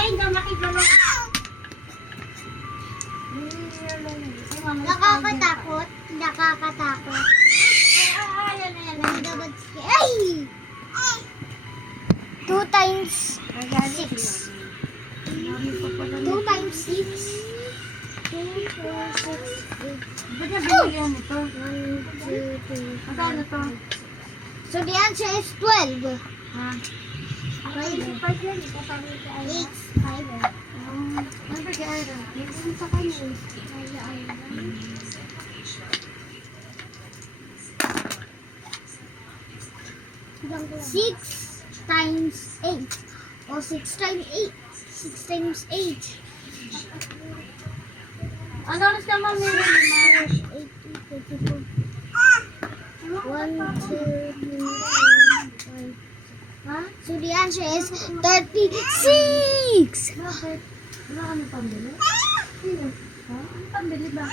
hindi ako makigalaw. Nakakatakot. Nakakatakot. Yan na yan. Ay! 2 times 6. 2 times 6. 2, 4, 6, 8. Ba't niya binigyan ito? 1, 2, 3, Magkano to? So the answer is 12. Ha? Ako yung 5 yan. Ito sabi ko ay 8, 5. ano ba kaya ito? Yung sa kanya. Six times 8. O 6 times 8. 6 times 8. Ano oras ka mami? 8, 1, 2, 3, 4, 5. Ha? So the answer is 36. Bakit? Wala kami pambili? Ha? Ano pambili ba?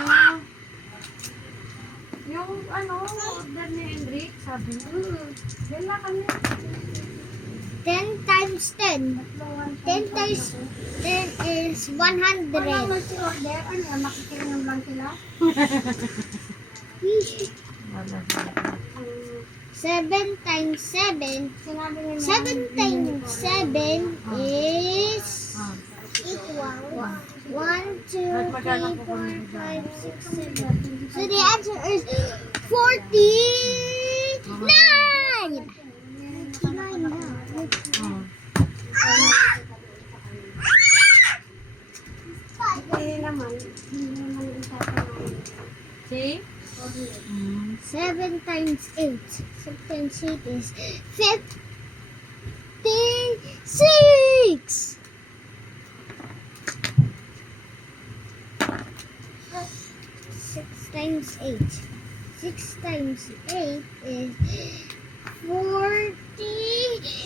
Ah, yung order ni Hendrik, sabi niya, yan lang kami. 10 times 10. 10 times 10 is 100. Wala mo si order, ano yan, makikinig lang sila? Wala. 7 times 7. Sinabi niya 7 times 7 is Ah. equal 1, 2, At 3, magkano 4, po kami 5, 6, 7. So the answer is 49. 49 na. Hindi naman itatanong. See? 7 times 8. 7 times 8 is 56. 6 times 8. 6 times 8 is 48.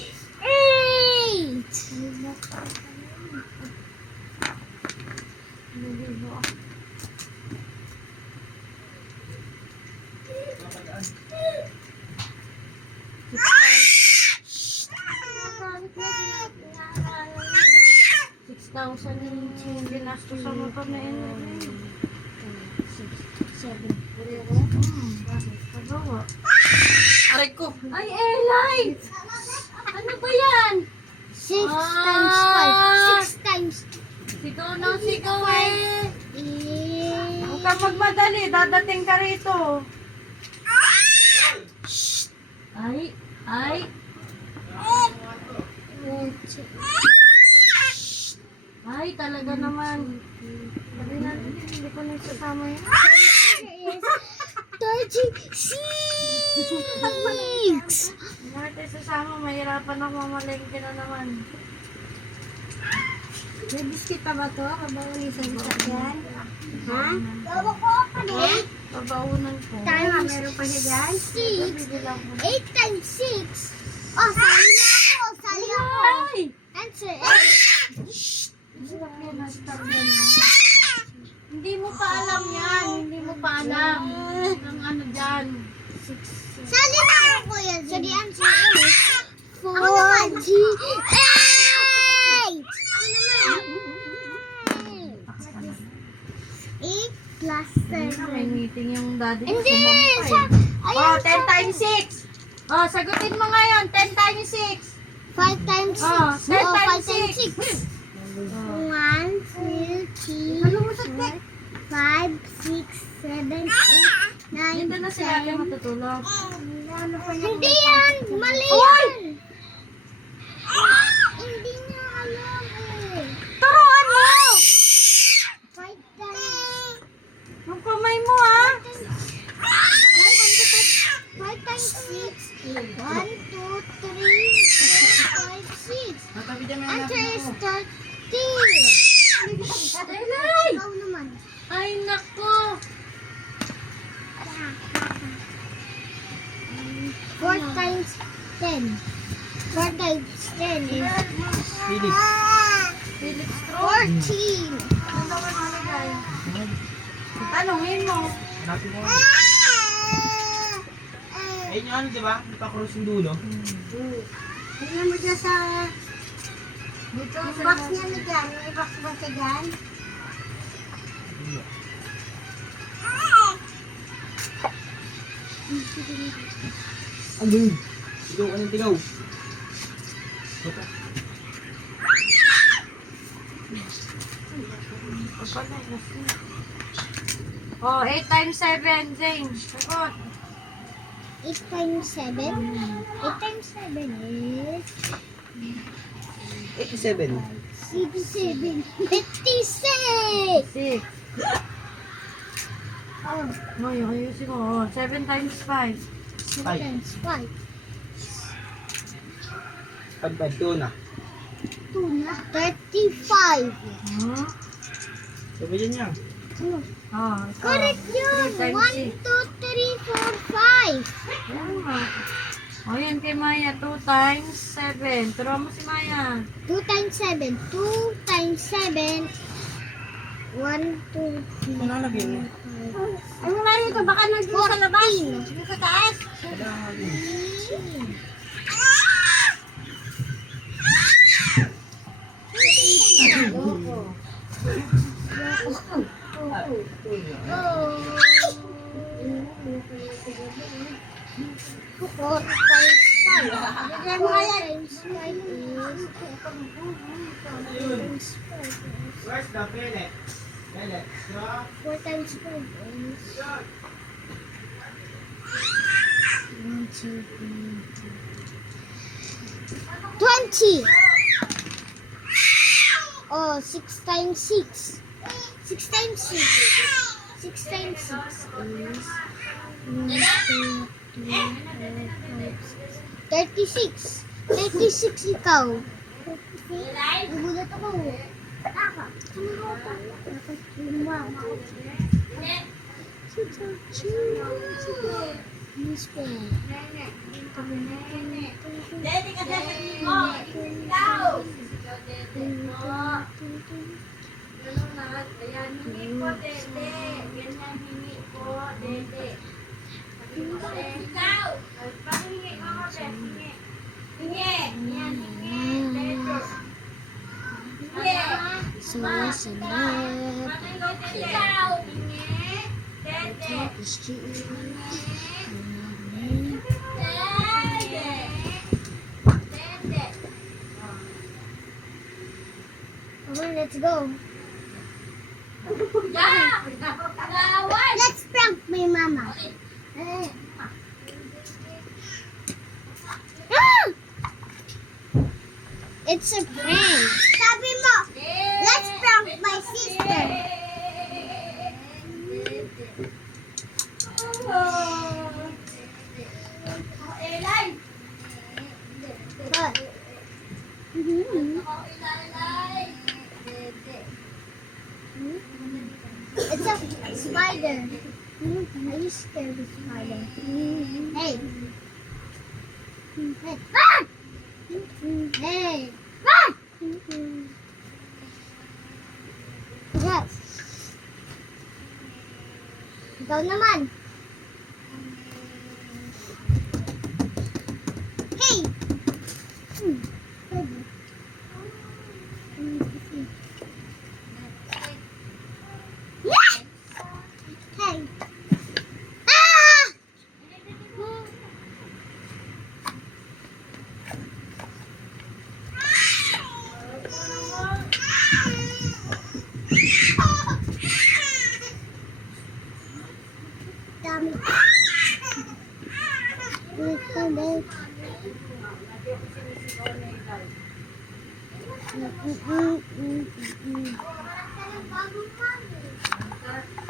$6,000 yung ginastos sa motor na Hendrik. 7. Bakit? Pagawa. Aray ko. Ay, Eli! Ano ba yan? 6 Ah! times 5. 6 times Sigaw ng sigaw eh. is... Huwag ka magmadali. Dadating ka rito. Ay. Ay. Ay, talaga naman. Sabi natin, hindi ko na isasama yun. is 36. Mga tayo sasama, mahirapan ako mamalengke na naman. May biskit pa ba to? Kabawang isang yan? Ha? Babaunan ko. Times Meron pa siya dyan? 6. Bibili lang ko. 8 times 6. Oh, sali na ako. Sali ako. Ay! Answer is... Hindi mo pa alam yan. Hindi mo pa alam. Ang ano dyan. Sali na ako, kuya. So the answer is... 48. 8 plus May 7. meeting yung daddy ko. Hindi! Sumampay. Oh, 10 times 6. Oh, sagutin mo ngayon. 10 times 6. 5 times 6. Oh, 10 times 6. 1, 2, 3, Ano mo sa tek? 5, 6, 7, 8, 9, Dito na sila yung matutulog. Hindi yan! Mali yan! Hindi niya alam eh. Turuan mo! 5 times... Yung kamay mo ha. 5 times 6. 1, 2, 3, 4, 5, 6. Answer is 30. Elay! Ikaw naman. Ay, nako. 4 times 10. 4 times 10 is Philip Straw. 14. Ano naman nalagay? Tanungin mo. Hanapin ko. Ayun yung ano, di ba? Naka-cross yung dulo. Hindi Tingnan mo dyan sa Dito, yung sa box niya na dyan. May box ba siya dyan? Agad. Tigaw ka ng tigaw. Oh, 8 times 7, Zane. Sagot. 8 times 7? 8 times 7 is 87. 67. 56! 6. Oh, Ay, ayusin mo. Oh, 7 times 5. 7 Ay. times 5. Pagpad to na. 2 na. 35. Hmm? Sabi dyan niya. Ano? Oh, ito. Correct 3 yun! 1, 2, times 3, 4, 5. 6. Ayan nga. O, yan kay Maya. 2 times 7. Turo mo si Maya. 2 times 7. 2 times 7. 1, 2, 3, Malalagyan mo. Ano nga rito? Baka nandun sa labas. Dito sa taas. Four times 5. Bigyan mo kaya. Times 5 is... Times 5 Where's the pellet? Pellet. 4 times 5 is... 1, 2, 3, 20! Oh, 6 times 6. 6 times 6. 6 times 6 is... 1, 2, 3, 4, 5, 6. 36 ikaw. Nagulat ako. Taka. Dede ka dede mo. Ikaw. Ganun na. Ayan, hingi po, dede. Ganyan, hingi po, dede. Ikaw. Pahingi mo ako, dede. Hingi. Hingi. Ayan, hingi. Dede. Hingi. So, listen up. Ikaw. Hingi. Dede. Okay, let's go. Yeah! Let's prank my mama. Ah! It's a prank. Sabi mo, let's prank my sister. What? It's a spider. Are you scared of spider? Hey. Hey. Ah! Hey. Ah! Yes. Ikaw naman. Hey. Pwede. Yeah! Hey. Ah! Dami.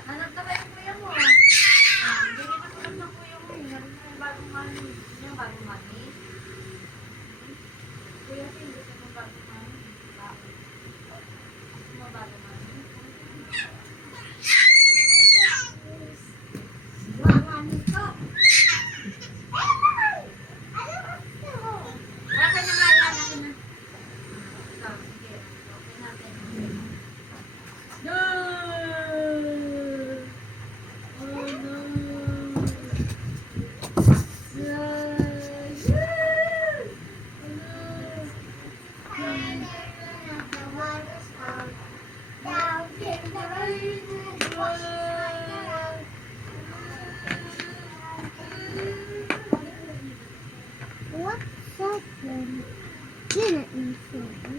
Hanap na ba yung kuya mo? Hindi na tulad ng kuya mo. Meron na yung bagong mami. Yung bagong mami. Kuya, hindi ka ng bagong mami. Bakit? Yung bagong mami. Akin na nga yan. Akin na. Ikaw, sige. Okay natin. No! Oh no! No! Yan ang infinity.